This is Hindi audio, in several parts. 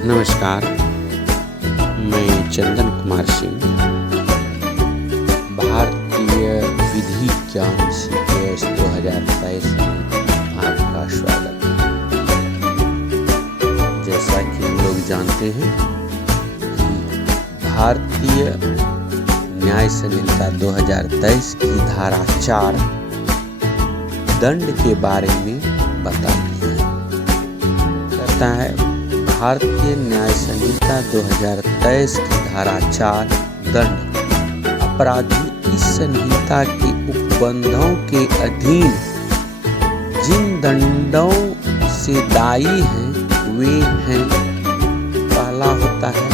नमस्कार, मैं चंदन कुमार सिंह, भारतीय विधि ज्ञान CPS 2023 में आपका स्वागत है। जैसा कि हम लोग जानते हैं कि भारतीय न्याय संहिता 2023 की धारा 4 दंड के बारे में बताती है। कहता है भारतीय न्याय संहिता 2023 की धारा 4 दंड अपराधी इस संहिता के उपबंधों के अधीन जिन दंडों से दायी हैं वे हैं, पहला होता है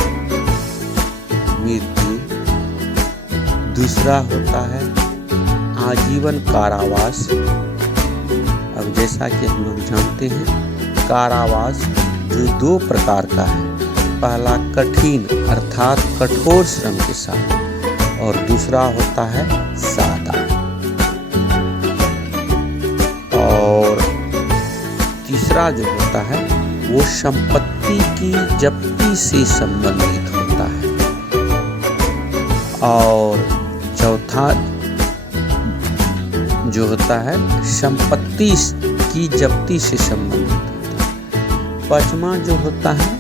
मृत्यु, दूसरा होता है आजीवन कारावास। अब जैसा कि हम लोग जानते हैं कारावास जो 2 प्रकार का है, पहला कठिन अर्थात कठोर श्रम के साथ और दूसरा होता है सादा। और तीसरा जो होता है वो संपत्ति की जब्ती से संबंधित होता है और चौथा जो होता है संपत्ति की जब्ती से संबंधित होता है। पांचवा जो होता है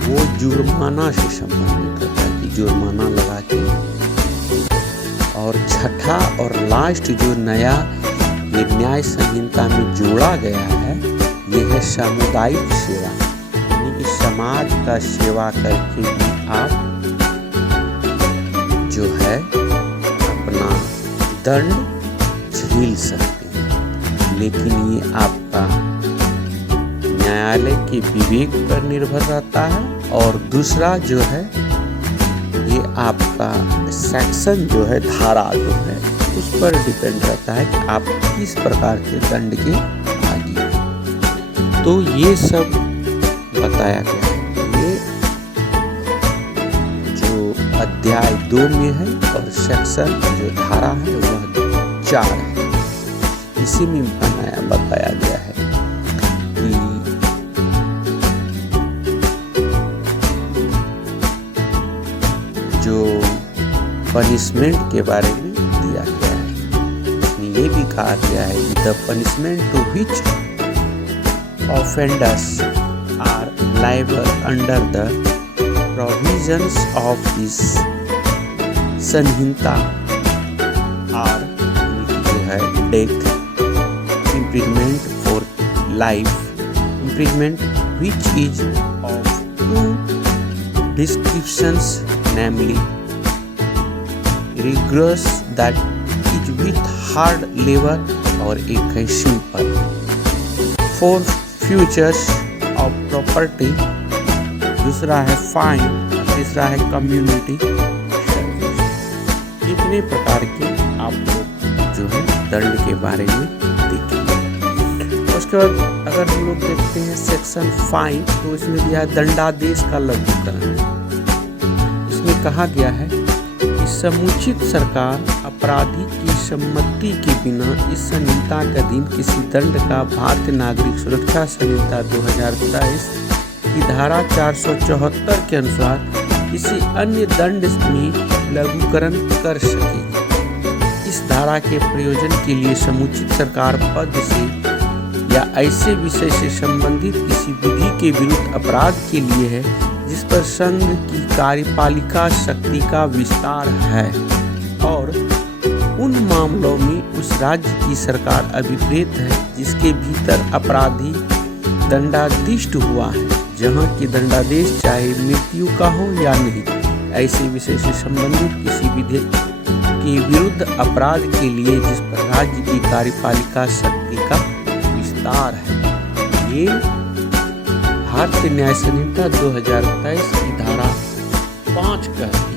वो जुर्माना से संबंधित होता है कि जुर्माना लगा के। और छठा और लास्ट जो नया ये न्याय संहिता में जोड़ा गया है ये है सामुदायिक सेवा, यानी कि समाज का सेवा करके भी आप जो है अपना दंड झेल सकते हैं, लेकिन ये आपका न्यायालय के विवेक पर निर्भर रहता है। और दूसरा जो है ये आपका सेक्शन जो है, धारा जो है उस पर डिपेंड रहता है कि आप किस प्रकार के दंड के भागी हैं। तो ये सब बताया गया है, ये जो अध्याय 2 में है और सेक्शन जो धारा है वह 4 है। इसी में बताया गया है कि जो पनिशमेंट के बारे में दिया गया है, इसमें ये भी कहा गया है कि the punishment to which offenders are liable under the provisions of this Sanhita are जो है death, imprisonment for life, imprisonment which is of 2 descriptions, namely rigorous that is with hard labor और एक है simple, forfeitures of property, दूसरा है fine, तीसरा है community service। इतने प्रकार के आप लोग जो है दंड के बारे में देखेंगे। उसके बाद अगर हम लोग देखते हैं सेक्शन 5 तो इसमें दिया है दंडादेश का लघुकरण। इसमें कहा गया है कि समुचित सरकार अपराधी की सम्मति के बिना इस संहिता के अधीन किसी दंड का भारतीय नागरिक सुरक्षा संहिता 2023 की धारा 474 के अनुसार किसी अन्य दंड में लघुकरण कर सकेगी। इस धारा के प्रयोजन के लिए समुचित सरकार पद से या ऐसे विषय से संबंधित किसी विधि के विरुद्ध अपराध के लिए है जिस पर संघ की कार्यपालिका शक्ति का विस्तार है और उन मामलों में उस राज्य की सरकार अभिप्रेत है जिसके भीतर अपराधी दंडाधिष्ट हुआ है, जहाँ की दंडादेश चाहे मृत्यु का हो या नहीं, ऐसे विषय से संबंधित किसी विधि के विरुद्ध अपराध के लिए जिस पर राज्य की कार्यपालिका शक्ति का विस्तार है। ये भारतीय न्याय संहिता 2023 की धारा 5 कहती है।